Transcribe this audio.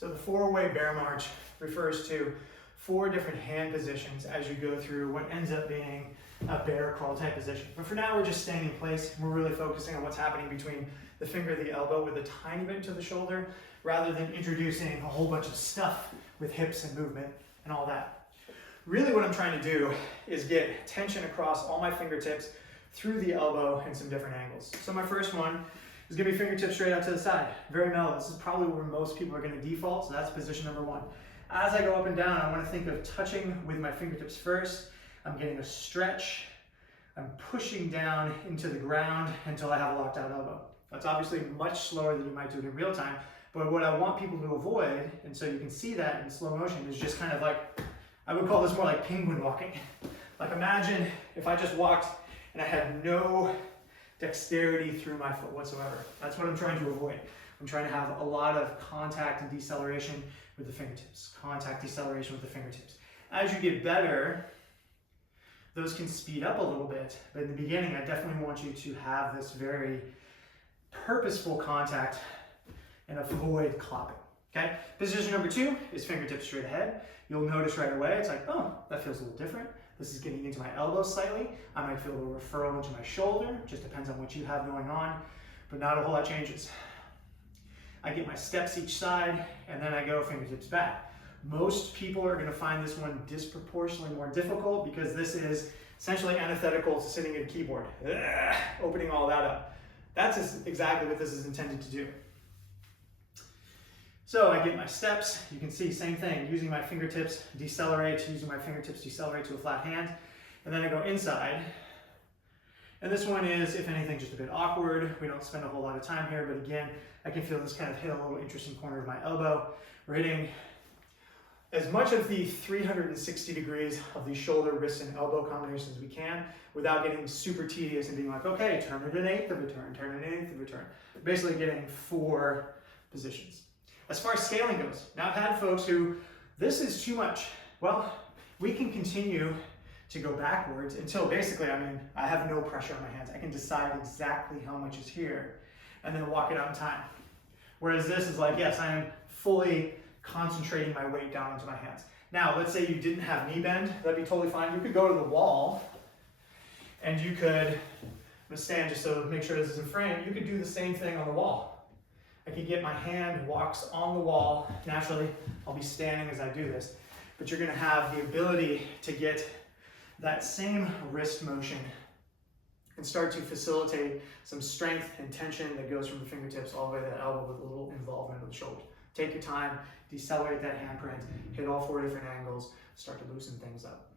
So the four-way bear march refers to 4 different hand positions as you go through what ends up being a bear crawl type position. But for now, we're just staying in place. We're really focusing on what's happening between the finger and the elbow with a tiny bit to the shoulder, rather than introducing a whole bunch of stuff with hips and movement and all that. Really what I'm trying to do is get tension across all my fingertips through the elbow in some different angles. So my first one is gonna be fingertips straight out to the side. Very mellow. This is probably where most people are gonna default, so that's position number 1. As I go up and down, I wanna think of touching with my fingertips first. I'm getting a stretch. I'm pushing down into the ground until I have a locked out elbow. That's obviously much slower than you might do it in real time, but what I want people to avoid, and so you can see that in slow motion, is just kind of like, I would call this more like penguin walking. Like imagine if I just walked and I had no dexterity through my foot whatsoever. That's what I'm trying to avoid. I'm trying to have a lot of contact and deceleration with the fingertips. Contact, deceleration with the fingertips. As you get better, those can speed up a little bit, but in the beginning, I definitely want you to have this very purposeful contact and avoid clopping, okay? Position number 2 is fingertips straight ahead. You'll notice right away, it's like, oh, that feels a little different. This is getting into my elbow slightly. I might feel a little referral into my shoulder, just depends on what you have going on, but not a whole lot changes. I get my steps each side, and then I go fingertips back. Most people are gonna find this one disproportionately more difficult because this is essentially antithetical to sitting at a keyboard, opening all that up. That's exactly what this is intended to do. So I get my steps, you can see same thing, using my fingertips, decelerate, using my fingertips, decelerate to a flat hand, and then I go inside. And this one is, if anything, just a bit awkward. We don't spend a whole lot of time here, but again, I can feel this kind of hit a little interesting corner of my elbow. We're hitting as much of the 360 degrees of the shoulder, wrist, and elbow combinations as we can without getting super tedious and being like, okay, turn it an eighth of a turn, turn it an eighth of a turn. Basically getting 4 positions. As far as scaling goes, now I've had folks who, this is too much. Well, we can continue to go backwards until basically, I have no pressure on my hands. I can decide exactly how much is here and then walk it out in time. Whereas this is like, yes, I am fully concentrating my weight down into my hands. Now, let's say you didn't have knee bend, that'd be totally fine. You could go to the wall and you could, I'm gonna stand just to make sure this is in frame, you could do the same thing on the wall. I could get my hand walks on the wall. Naturally, I'll be standing as I do this, but you're gonna have the ability to get that same wrist motion and start to facilitate some strength and tension that goes from the fingertips all the way to the elbow with a little involvement of the shoulder. Take your time, decelerate that handprint, hit all 4 different angles, start to loosen things up.